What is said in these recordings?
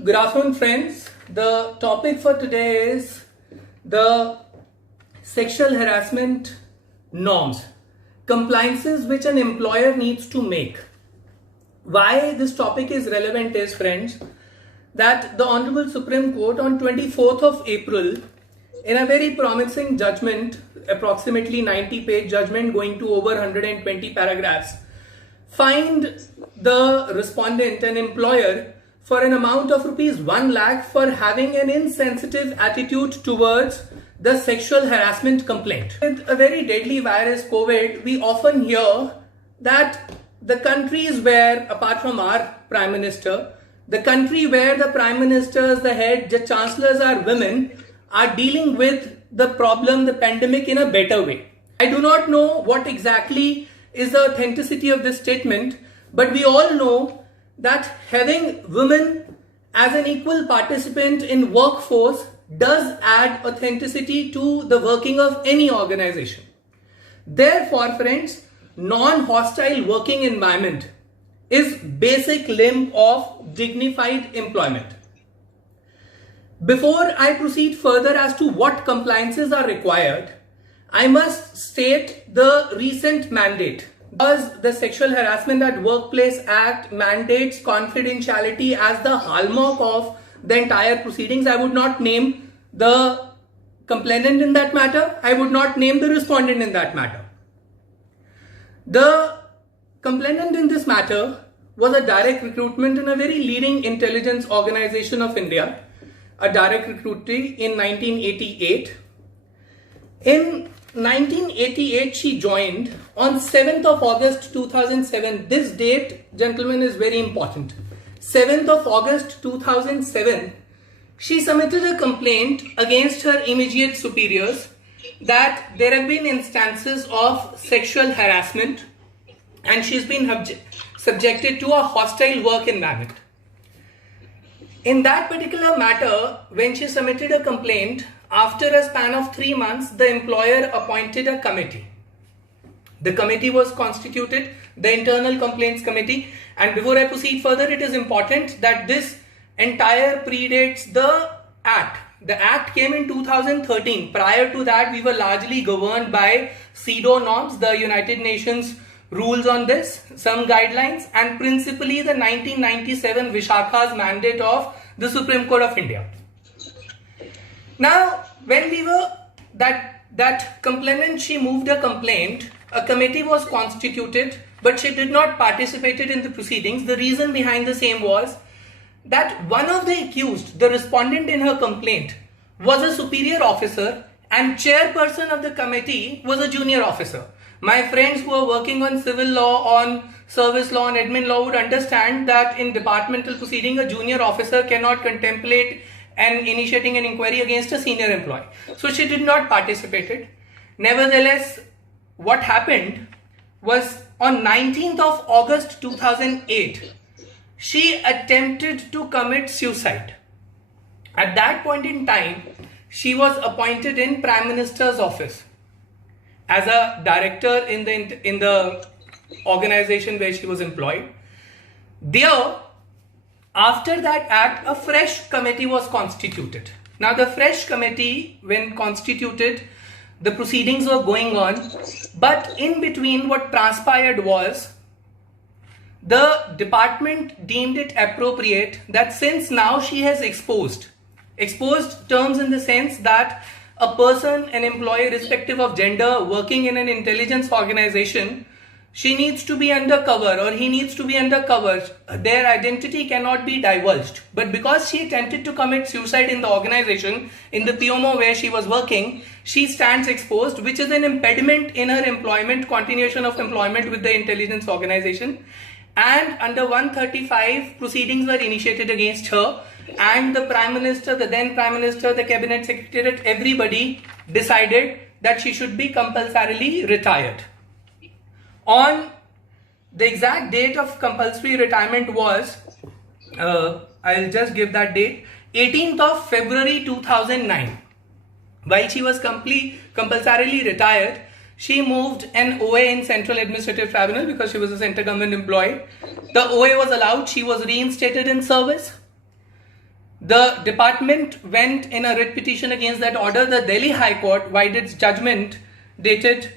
Good afternoon, friends. The topic for today is the sexual harassment norms, compliances which an employer needs to make. Why this topic is relevant is, friends, that the Honorable Supreme Court on 24th of April, in a very promising judgment, approximately 90-page judgment going to over 120 paragraphs, fined the respondent, an employer, for an amount of rupees 1 lakh for having an insensitive attitude towards the sexual harassment complaint. With a very deadly virus, COVID, we often hear that the countries where, apart from our Prime Minister, the country where the Prime Ministers, the head, the chancellors are women, are dealing with the problem, the pandemic, in a better way. I do not know what exactly is the authenticity of this statement, but we all know that having women as an equal participant in workforce does add authenticity to the working of any organization. Therefore, friends, non-hostile working environment is basic limb of dignified employment. Before I proceed further as to what compliances are required, I must state the recent mandate. Because the Sexual Harassment at Workplace Act mandates confidentiality as the hallmark of the entire proceedings, I would not name the complainant in that matter. I would not name the respondent in that matter. The complainant in this matter was a direct recruitment in a very leading intelligence organization of India, a direct recruitee in 1988. In 1988, she joined on 7th of August 2007. This date, gentlemen, is very important. 7th of August 2007, she submitted a complaint against her immediate superiors that there have been instances of sexual harassment and she's been subjected to a hostile work environment. In that particular matter, when she submitted a complaint, after a span of 3 months, the employer appointed a committee. The committee was constituted, the Internal Complaints Committee. And before I proceed further, it is important that this entire predates the Act. The Act came in 2013. Prior to that, we were largely governed by CEDAW norms, the United Nations rules on this, some guidelines, and principally the 1997 Vishakha's mandate of the Supreme Court of India. Now, when we were that complainant, she moved a complaint, a committee was constituted, but she did not participate in the proceedings. The reason behind the same was that one of the accused, the respondent in her complaint, was a superior officer and chairperson of the committee was a junior officer. My friends who are working on civil law, on service law, and admin law would understand that in departmental proceeding, a junior officer cannot contemplate and initiating an inquiry against a senior employee. So she did not participate. Nevertheless, what happened was on 19th of August 2008, she attempted to commit suicide. At that point in time, she was appointed in Prime Minister's office as a director in the organization where she was employed. There, after that act, a fresh committee was constituted. Now, the fresh committee, when constituted, the proceedings were going on, but in between, what transpired was the department deemed it appropriate that since now she has exposed terms in the sense that a person, an employee, irrespective of gender, working in an intelligence organization, she needs to be undercover or he needs to be undercover. Their identity cannot be divulged. But because she attempted to commit suicide in the organization, in the PMO where she was working, she stands exposed, which is an impediment in her employment, continuation of employment with the intelligence organization. And under 135, proceedings were initiated against her. And the Prime Minister, the then Prime Minister, the Cabinet Secretariat, everybody decided that she should be compulsorily retired. On the exact date of compulsory retirement was, I'll just give that date, 18th of February 2009. While she was compulsorily retired, she moved an OA in Central Administrative Tribunal because she was a central government employee. The OA was allowed, she was reinstated in service. The department went in a writ petition against that order. The Delhi High Court, by its judgment dated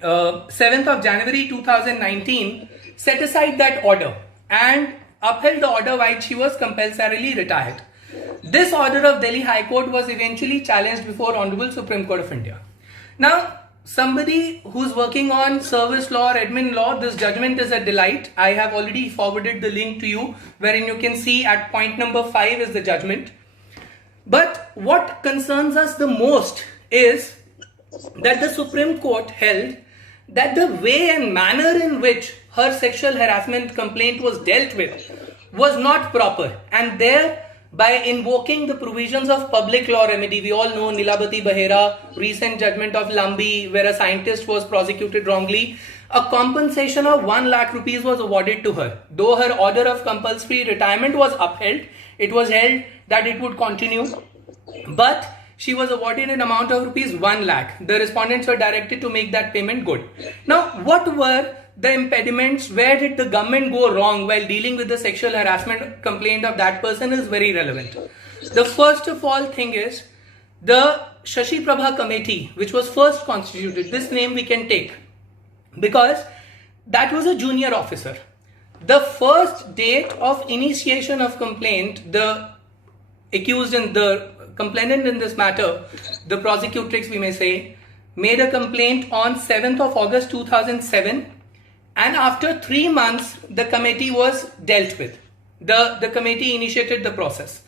7th of January 2019, set aside that order and upheld the order while she was compulsorily retired. This order of Delhi High Court was eventually challenged before Honorable Supreme Court of India. Now, somebody who's working on service law or admin law, this judgment is a delight. I have already forwarded the link to you, wherein you can see at point number 5 is the judgment. But what concerns us the most is that the Supreme Court held that the way and manner in which her sexual harassment complaint was dealt with was not proper, and there, by invoking the provisions of public law remedy, we all know Nilabati Bahera, recent judgment of Lambi, where a scientist was prosecuted wrongly, a compensation of 1 lakh rupees was awarded to her. Though her order of compulsory retirement was upheld, it was held that it would continue, but she was awarded an amount of rupees 1 lakh. The respondents were directed to make that payment good. Now, what were the impediments? Where did the government go wrong while dealing with the sexual harassment complaint of that person is very relevant. The first of all thing is the Shashi Prabha Committee, which was first constituted. This name we can take because that was a junior officer. The first date of initiation of complaint, the accused in the complainant in this matter, the prosecutrix we may say, made a complaint on 7th of August 2007. And after 3 months, the committee was dealt with. The committee initiated the process.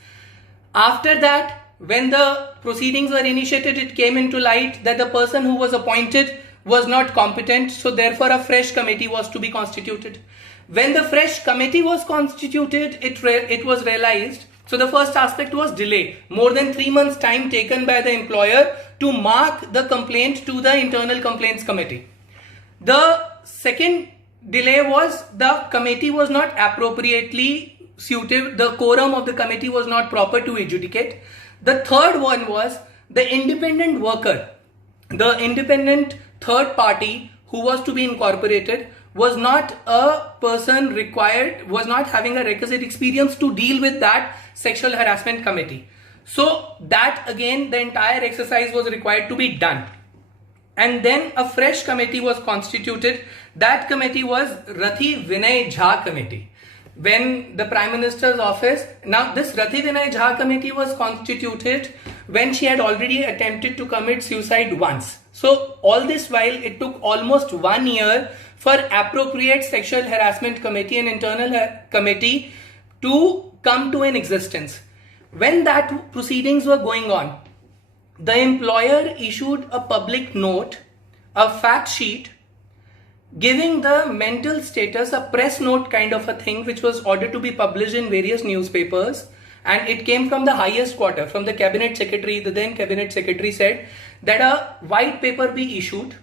After that, when the proceedings were initiated, it came into light that the person who was appointed was not competent. So therefore, a fresh committee was to be constituted. When the fresh committee was constituted, it was realized. So the first aspect was delay. More than 3 months time taken by the employer to mark the complaint to the internal complaints committee. The second delay was the committee was not appropriately suited. The quorum of the committee was not proper to adjudicate. The third one was the independent worker, the independent third party who was to be incorporated was not a person required, was not having a requisite experience to deal with that sexual harassment committee. So that again, the entire exercise was required to be done. And then a fresh committee was constituted. That committee was Rathi Vinay Jha committee. When the Prime Minister's office, now this Rathi Vinay Jha committee was constituted when she had already attempted to commit suicide once. So all this while it took almost 1 year for appropriate sexual harassment committee and internal committee to come to an existence. When that proceedings were going on, the employer issued a public note, a fact sheet, giving the mental status, a press note kind of a thing, which was ordered to be published in various newspapers. And it came from the highest quarter, from the cabinet secretary. The then cabinet secretary said that a white paper be issued,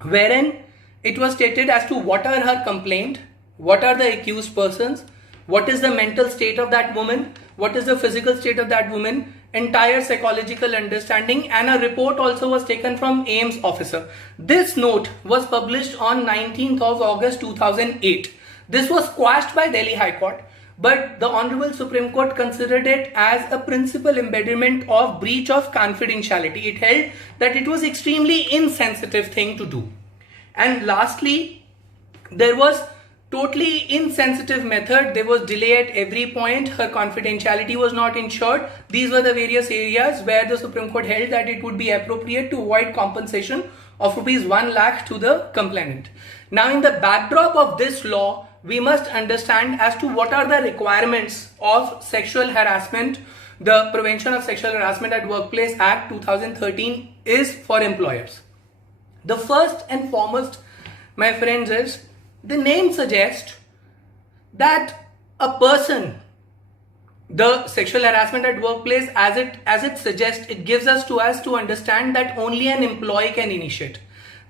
wherein it was stated as to what are her complaint, what are the accused persons, what is the mental state of that woman, what is the physical state of that woman, entire psychological understanding, and a report also was taken from AIMS officer. This note was published on 19th of August 2008. This was quashed by Delhi High Court, but the Honorable Supreme Court considered it as a principal embedment of breach of confidentiality. It held that it was extremely insensitive thing to do. And lastly, there was totally insensitive method. There was delay at every point. Her confidentiality was not ensured. These were the various areas where the Supreme Court held that it would be appropriate to avoid compensation of rupees 1 lakh to the complainant. Now, in the backdrop of this law, we must understand as to what are the requirements of sexual harassment. The Prevention of Sexual Harassment at Workplace Act 2013 is for employers. The first and foremost, my friends, is the name suggests that a person, the sexual harassment at workplace, as it suggests, it gives us to understand that only an employee can initiate.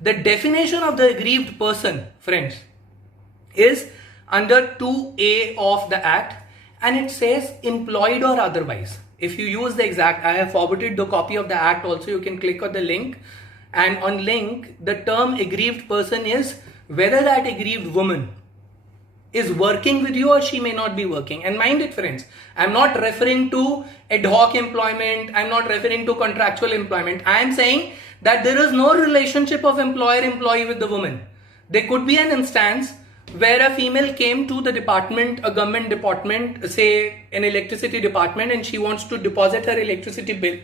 The definition of the aggrieved person, friends, is under 2A of the Act, and it says employed or otherwise. If you use the exact, I have forwarded the copy of the Act also, you can click on the link, and on link, the term aggrieved person is whether that aggrieved woman is working with you or she may not be working. And mind it, friends, I'm not referring to ad hoc employment, I'm not referring to contractual employment. I am saying that there is no relationship of employer-employee with the woman. There could be an instance where a female came to the department, a government department, say an electricity department, and she wants to deposit her electricity bill,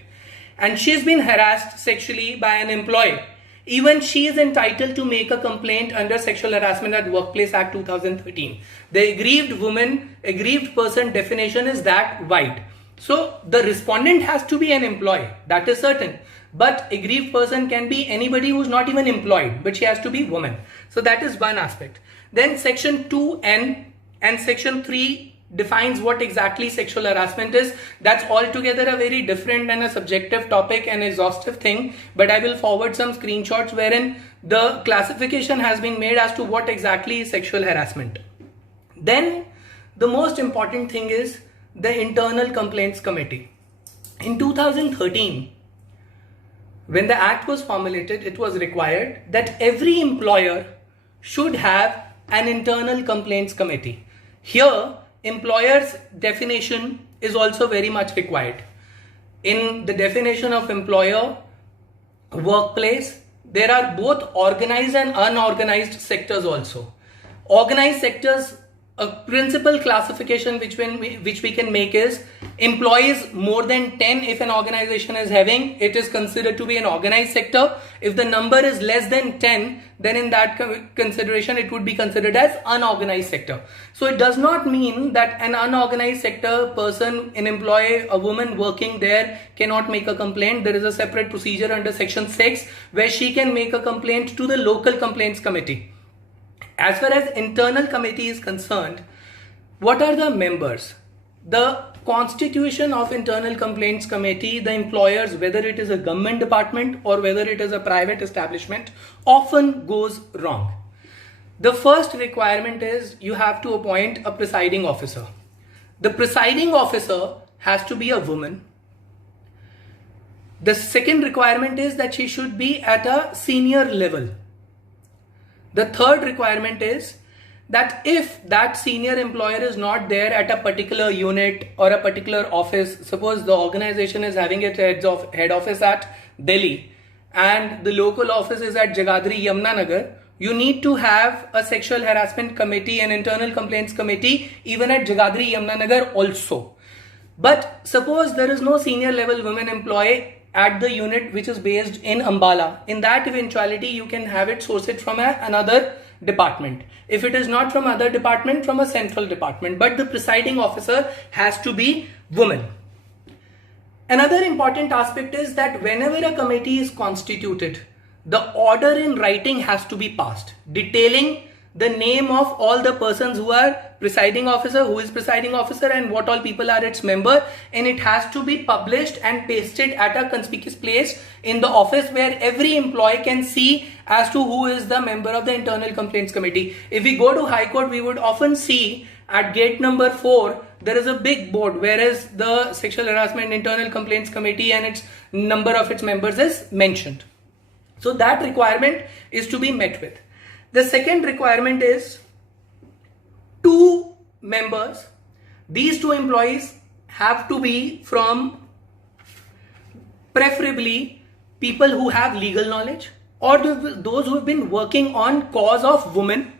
and she's been harassed sexually by an employee. Even she is entitled to make a complaint under Sexual Harassment at Workplace Act 2013. The aggrieved person definition is that wide. So the respondent has to be an employee, that is certain. But aggrieved person can be anybody who's not even employed, but she has to be woman. So that is one aspect. Then section 2N and section 3 defines what exactly sexual harassment is. That's altogether a very different and a subjective topic and exhaustive thing, but I will forward some screenshots wherein the classification has been made as to what exactly is sexual harassment. Then the most important thing is the Internal Complaints Committee. In 2013, when the act was formulated, it was required that every employer should have an Internal Complaints Committee. Here, employer's definition is also very much required. In the definition of employer, workplace, there are both organized and unorganized sectors also. Organized sectors, a principal classification which we can make is employees more than 10. If an organization is having, it is considered to be an organized sector. If the number is less than 10, then in that consideration it would be considered as unorganized sector. So it does not mean that an unorganized sector person, an employee, a woman working there cannot make a complaint. There is a separate procedure under section 6 where she can make a complaint to the local complaints committee. As far as internal committee is concerned, what are the members? The constitution of internal complaints committee, the employers, whether it is a government department or whether it is a private establishment, often goes wrong. The first requirement is you have to appoint a presiding officer. The presiding officer has to be a woman. The second requirement is that she should be at a senior level. The third requirement is that if that senior employer is not there at a particular unit or a particular office, suppose the organization is having its head office at Delhi and the local office is at Jagadri, Yamunanagar, you need to have a sexual harassment committee and internal complaints committee even at Jagadri, Yamunanagar also. But suppose there is no senior level women employee at the unit which is based in Ambala. In that eventuality, you can have it source it from another department. If it is not from other department, from a central department. But the presiding officer has to be woman. Another important aspect is that whenever a committee is constituted, the order in writing has to be passed, detailing the name of all the persons who are presiding officer, who is presiding officer, and what all people are its member, and it has to be published and pasted at a conspicuous place in the office where every employee can see as to who is the member of the internal complaints committee. If we go to High Court, we would often see at gate number 4 there is a big board whereas the sexual harassment internal complaints committee and its number of its members is mentioned. So that requirement is to be met with. The second requirement is 2 members. These 2 employees have to be from preferably people who have legal knowledge or those who have been working on cause of women,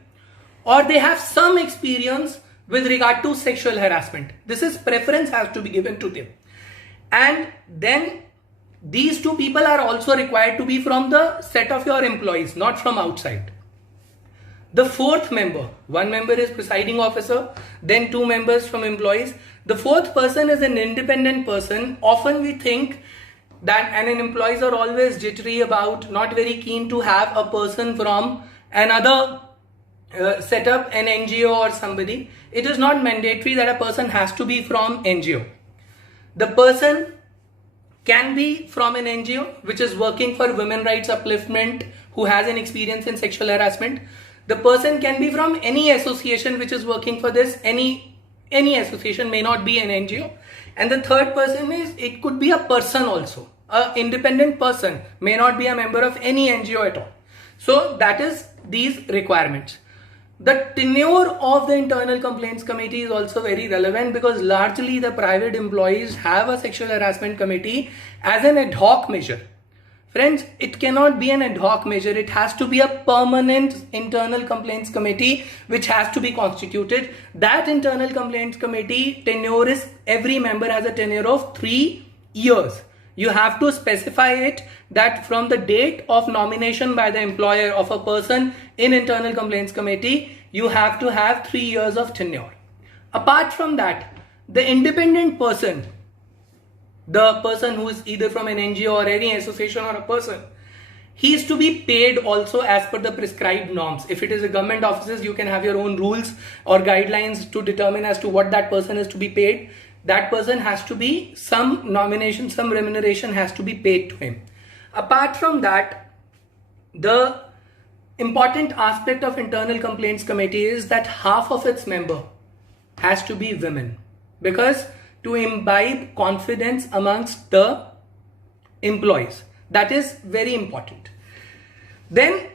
or they have some experience with regard to sexual harassment. This is preference has to be given to them. And then these 2 people are also required to be from the set of your employees, not from outside. The fourth member, 1 member is presiding officer, then 2 members from employees. The fourth person is an independent person. Often we think that and employees are always jittery about, not very keen to have a person from another setup, an NGO or somebody. It is not mandatory that a person has to be from NGO. The person can be from an NGO which is working for women rights upliftment, who has an experience in sexual harassment. The person can be from any association which is working for this. Any association, may not be an NGO. And the third person is, it could be a person also. An independent person, may not be a member of any NGO at all. So that is these requirements. The tenure of the internal complaints committee is also very relevant, because largely the private employees have a sexual harassment committee as an ad hoc measure. Friends, it cannot be an ad hoc measure. It has to be a permanent internal complaints committee which has to be constituted. That internal complaints committee tenure is, every member has a tenure of 3 years. You have to specify it that from the date of nomination by the employer of a person in internal complaints committee, you have to have 3 years of tenure. Apart from that, the independent person, the person who is either from an NGO or any association or a person, he is to be paid also as per the prescribed norms. If it is a government offices, you can have your own rules or guidelines to determine as to what that person is to be paid. That person has to be, some nomination, some remuneration has to be paid to him. Apart from that, the important aspect of internal complaints committee is that half of its member has to be women, because to imbibe confidence amongst the employees, that is very important. Then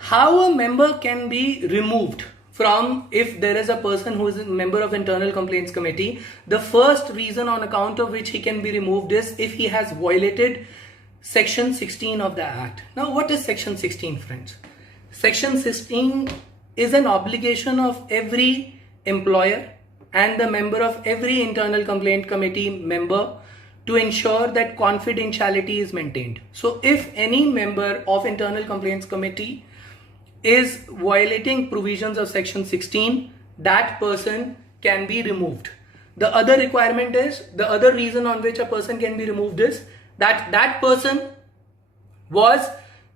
how a member can be removed from, if there is a person who is a member of internal complaints committee, the first reason on account of which he can be removed is if he has violated section 16 of the act. Now what is section 16, friends? Section 16 is an obligation of every employer and the member of every internal complaint committee member to ensure that confidentiality is maintained. So if any member of internal complaints committee is violating provisions of section 16, that person can be removed. The other requirement is, the other reason on which a person can be removed is that that person was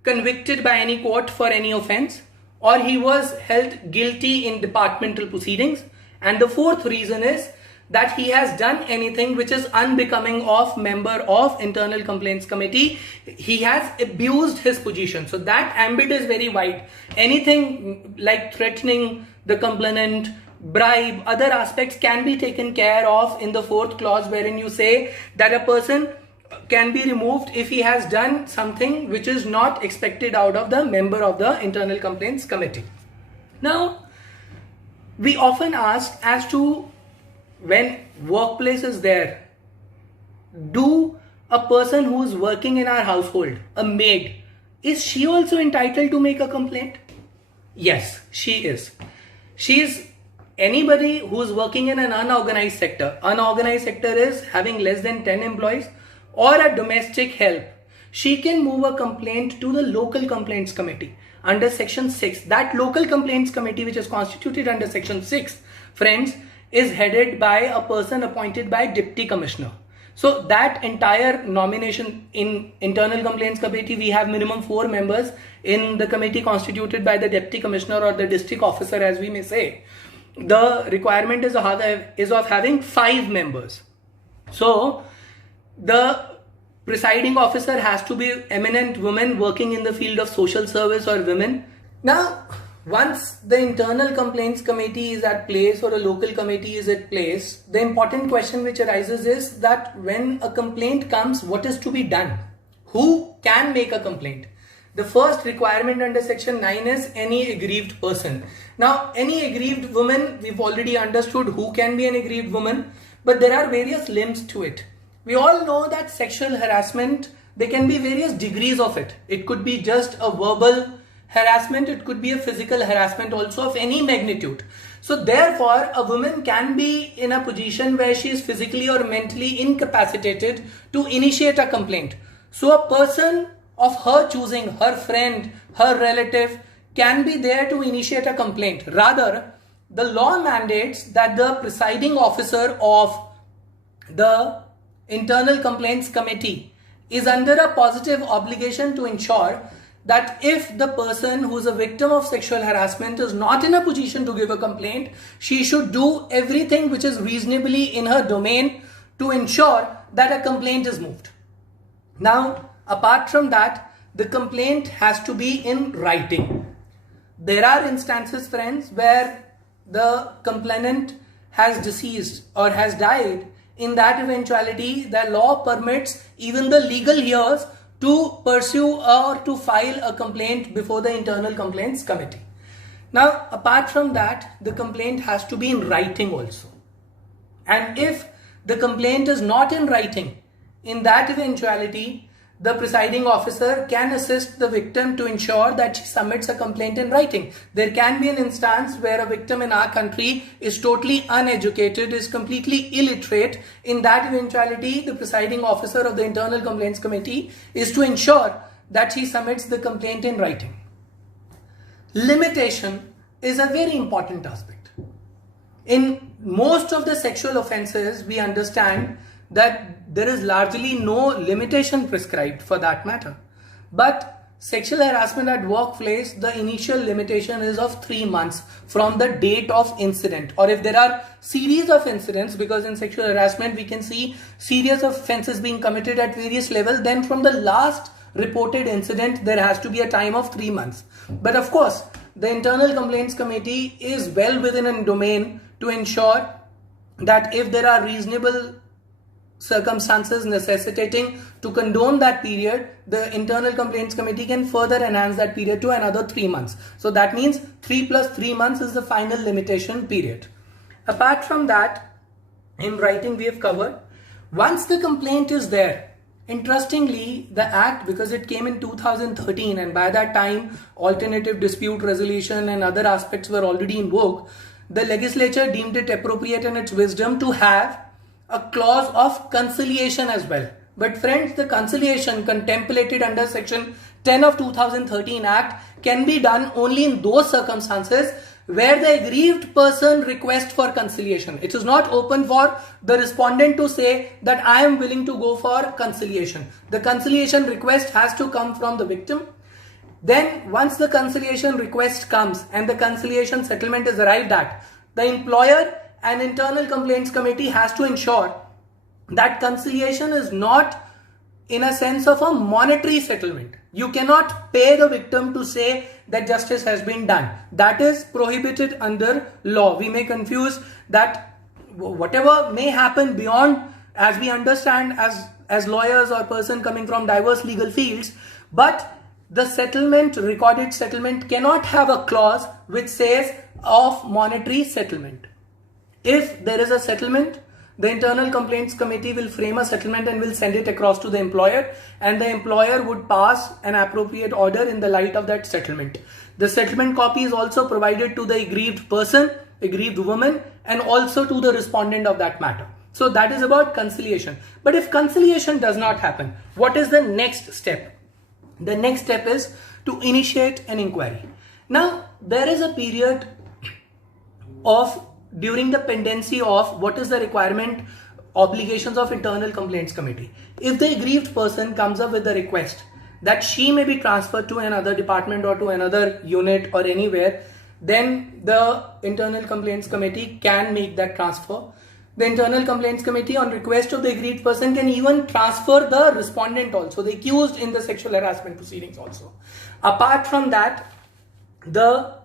convicted by any court for any offense, or he was held guilty in departmental proceedings. And the fourth reason is that he has done anything which is unbecoming of member of internal complaints committee. He has abused his position. So that ambit is very wide. Anything like threatening the complainant, bribe, other aspects can be taken care of in the fourth clause, wherein you say that a person can be removed if he has done something which is not expected out of the member of the internal complaints committee. Now, we often ask as to, when workplace is there, do a person who is working in our household, a maid, is she also entitled to make a complaint? Yes, she is. She is anybody who is working in an unorganized sector. Unorganized sector is having less than 10 employees or a domestic help. She can move a complaint to the local complaints committee under section 6. That local complaints committee, which is constituted under section 6, friends, is headed by a person appointed by deputy commissioner. So that entire nomination in internal complaints committee, we have minimum 4 members in the committee constituted by the deputy commissioner or the district officer, as we may say. The requirement is of having 5 members. So the presiding officer has to be eminent women working in the field of social service or women. Now, once the internal complaints committee is at place or a local committee is at place, the important question which arises is that when a complaint comes, what is to be done? Who can make a complaint? The first requirement under section 9 is any aggrieved person. Now, any aggrieved woman, we've already understood who can be an aggrieved woman, but there are various limbs to it. We all know that sexual harassment, there can be various degrees of it. It could be just a verbal harassment, it could be a physical harassment also of any magnitude. So therefore, a woman can be in a position where she is physically or mentally incapacitated to initiate a complaint. So a person of her choosing, her friend, her relative, can be there to initiate a complaint. Rather, the law mandates that the presiding officer of the internal complaints committee is under a positive obligation to ensure that if the person who is a victim of sexual harassment is not in a position to give a complaint, she should do everything which is reasonably in her domain to ensure that a complaint is moved. Now, apart from that, the complaint has to be in writing. There are instances, friends, where the complainant has deceased or has died. In that eventuality, the law permits even the legal heirs to pursue or to file a complaint before the internal complaints committee. Now, apart from that, the complaint has to be in writing also. And if the complaint is not in writing, in that eventuality, the presiding officer can assist the victim to ensure that she submits a complaint in writing. There can be an instance where a victim in our country is totally uneducated, is completely illiterate. In that eventuality, the presiding officer of the Internal Complaints Committee is to ensure that she submits the complaint in writing. Limitation is a very important aspect. In most of the sexual offences, we understand that there is largely no limitation prescribed for that matter. But sexual harassment at workplace, the initial limitation is of 3 months from the date of incident. Or if there are series of incidents, because in sexual harassment we can see series of offences being committed at various levels, then from the last reported incident there has to be a time of 3 months. But of course, the Internal Complaints Committee is well within a domain to ensure that if there are reasonable circumstances necessitating to condone that period, the Internal Complaints Committee can further enhance that period to another 3 months. So that means 3 plus 3 months is the final limitation period. Apart from that, in writing we have covered. Once the complaint is there, interestingly, the Act, because it came in 2013 and by that time alternative dispute resolution and other aspects were already in vogue, the legislature deemed it appropriate in its wisdom to have a clause of conciliation as well. But friends, the conciliation contemplated under section 10 of 2013 Act can be done only in those circumstances where the aggrieved person requests for conciliation. It is not open for the respondent to say that I am willing to go for conciliation. The conciliation request has to come from the victim. Then once the conciliation request comes and the conciliation settlement is arrived at, the employer and Internal Complaints Committee has to ensure that conciliation is not in a sense of a monetary settlement. You cannot pay the victim to say that justice has been done. That is prohibited under law. We may confuse that whatever may happen beyond, as we understand as lawyers or person coming from diverse legal fields, but the settlement, recorded settlement, cannot have a clause which says of monetary settlement. If there is a settlement, the Internal Complaints Committee will frame a settlement and will send it across to the employer, and the employer would pass an appropriate order in the light of that settlement. The settlement copy is also provided to the aggrieved person, aggrieved woman, and also to the respondent of that matter. So that is about conciliation. But if conciliation does not happen, what is the next step? The next step is to initiate an inquiry. Now, there is a period of during the pendency of what is the requirement obligations of Internal Complaints Committee. If the aggrieved person comes up with a request that she may be transferred to another department or to another unit or anywhere, then the Internal Complaints Committee can make that transfer. The Internal Complaints Committee, on request of the aggrieved person, can even transfer the respondent also, the accused in the sexual harassment proceedings also. Apart from that, the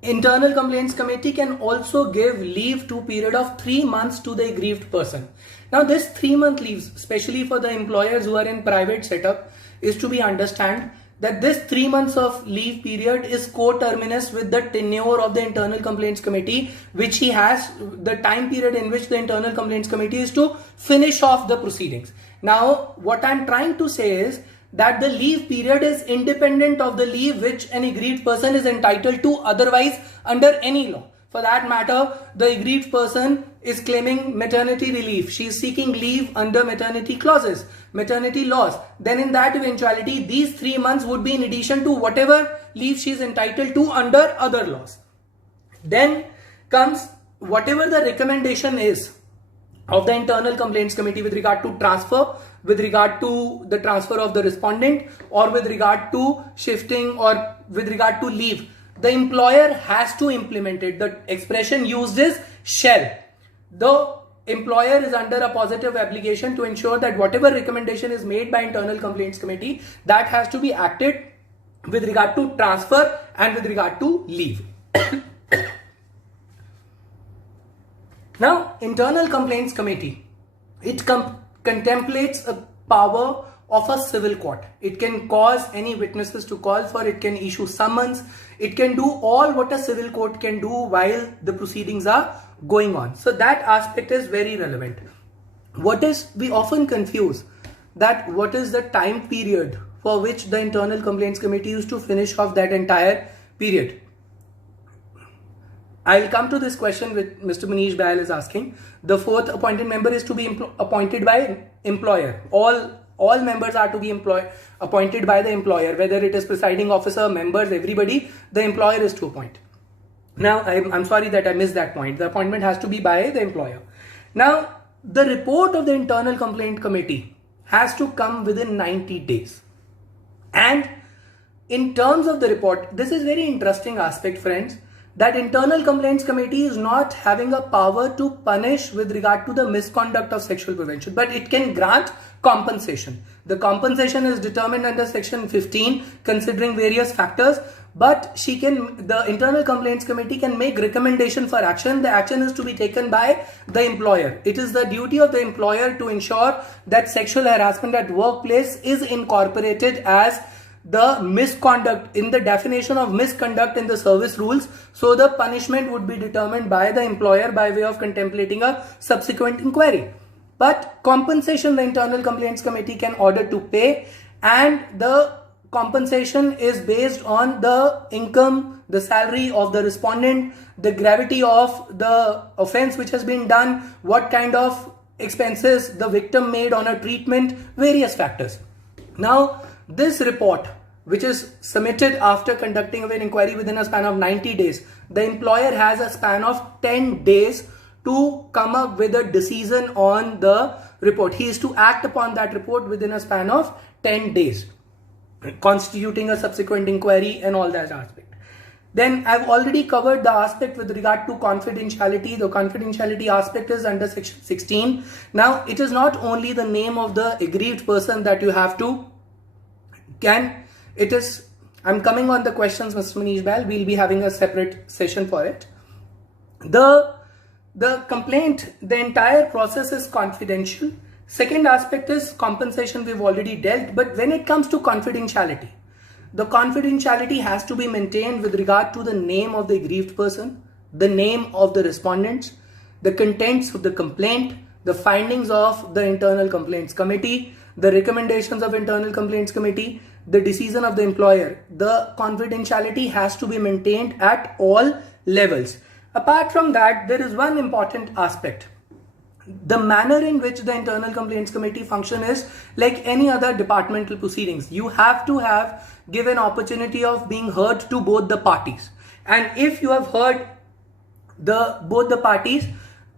Internal Complaints Committee can also give leave to period of 3 months to the aggrieved person. Now this 3-month leaves, especially for the employers who are in private setup, is to be understand that this 3 months of leave period is coterminous with the tenure of the Internal Complaints Committee, which he has, the time period in which the Internal Complaints Committee is to finish off the proceedings. Now what I'm trying to say is that the leave period is independent of the leave which an aggrieved person is entitled to otherwise under any law. For that matter, the aggrieved person is claiming maternity relief. She is seeking leave under maternity clauses, maternity laws. Then in that eventuality, these 3 months would be in addition to whatever leave she is entitled to under other laws. Then comes whatever the recommendation is of the Internal Complaints Committee with regard to transfer, with regard to the transfer of the respondent, or with regard to shifting, or with regard to leave. The employer has to implement it. The expression used is shall. The employer is under a positive obligation to ensure that whatever recommendation is made by Internal Complaints Committee, that has to be acted with regard to transfer and with regard to leave. Now, Internal Complaints Committee, it contemplates a power of a civil court. It can cause any witnesses to call for, it can issue summons, it can do all what a civil court can do while the proceedings are going on. So that aspect is very relevant. We often confuse that what is the time period for which the internal complaints committee used to finish off that entire period. I'll come to this question which Mr. Manish Bahl is asking. The fourth appointed member is to be appointed by employer. All members are to be appointed by the employer, whether it is presiding officer, members, everybody, the employer is to appoint. Now, I'm sorry that I missed that point. The appointment has to be by the employer. Now, the report of the internal complaint committee has to come within 90 days. And in terms of the report, this is very interesting aspect, friends, that internal complaints committee is not having a power to punish with regard to the misconduct of sexual prevention, but it can grant compensation. The compensation is determined under section 15 considering various factors, but the internal complaints committee can make recommendation for action. The action is to be taken by the employer. It is the duty of the employer to ensure that sexual harassment at workplace is incorporated as the misconduct in the definition of misconduct in the service rules. So the punishment would be determined by the employer by way of contemplating a subsequent inquiry. But compensation the internal complaints committee can order to pay, and the compensation is based on the income, the salary of the respondent, the gravity of the offense which has been done, what kind of expenses the victim made on a treatment, various factors. Now, this report, which is submitted after conducting of an inquiry within a span of 90 days, the employer has a span of 10 days to come up with a decision on the report. He is to act upon that report within a span of 10 days, constituting a subsequent inquiry and all that aspect. Then I've already covered the aspect with regard to confidentiality. The confidentiality aspect is under section 16. Now, it is not only the name of the aggrieved person that you have to I'm coming on the questions, Mr. Manish Bahl. We'll be having a separate session for it. The complaint, the entire process is confidential. Second aspect is compensation, we've already dealt. But when it comes to confidentiality, the confidentiality has to be maintained with regard to the name of the aggrieved person, the name of the respondents, the contents of the complaint, the findings of the internal complaints committee, the recommendations of internal complaints committee, the decision of the employer. The confidentiality has to be maintained at all levels. Apart from that, there is one important aspect. The manner in which the internal complaints committee function is like any other departmental proceedings. You have to have given opportunity of being heard to both the parties. And if you have heard both the parties,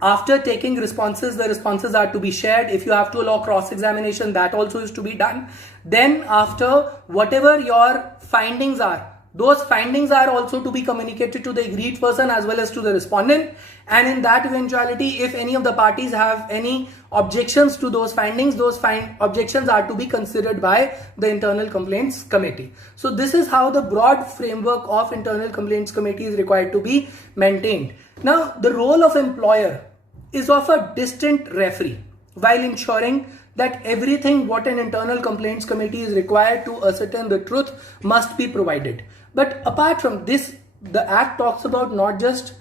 after taking responses, the responses are to be shared. If you have to allow cross-examination, that also is to be done. Then after, whatever your findings are, those findings are also to be communicated to the aggrieved person as well as to the respondent. And in that eventuality, if any of the parties have any objections to those findings, those objections are to be considered by the internal complaints committee. So this is how the broad framework of internal complaints committee is required to be maintained. Now, the role of employer is of a distant referee while ensuring that everything what an internal complaints committee is required to ascertain the truth must be provided. But apart from this, the Act talks about not just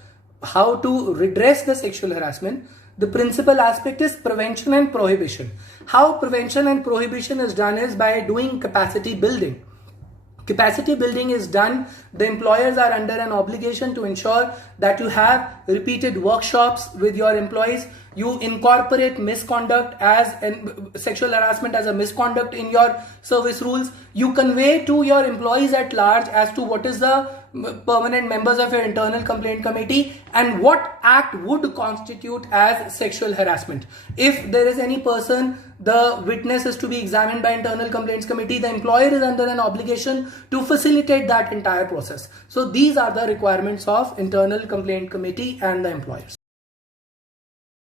how to redress the sexual harassment. The principal aspect is prevention and prohibition. How prevention and prohibition is done is by doing capacity building. Capacity building is done. The employers are under an obligation to ensure that you have repeated workshops with your employees. You incorporate misconduct sexual harassment as a misconduct in your service rules. You convey to your employees at large as to what is the permanent members of your internal complaint committee and what act would constitute as sexual harassment. If there is any person, the witness is to be examined by internal complaints committee, the employer is under an obligation to facilitate that entire process. So these are the requirements of internal complaint committee and the employers.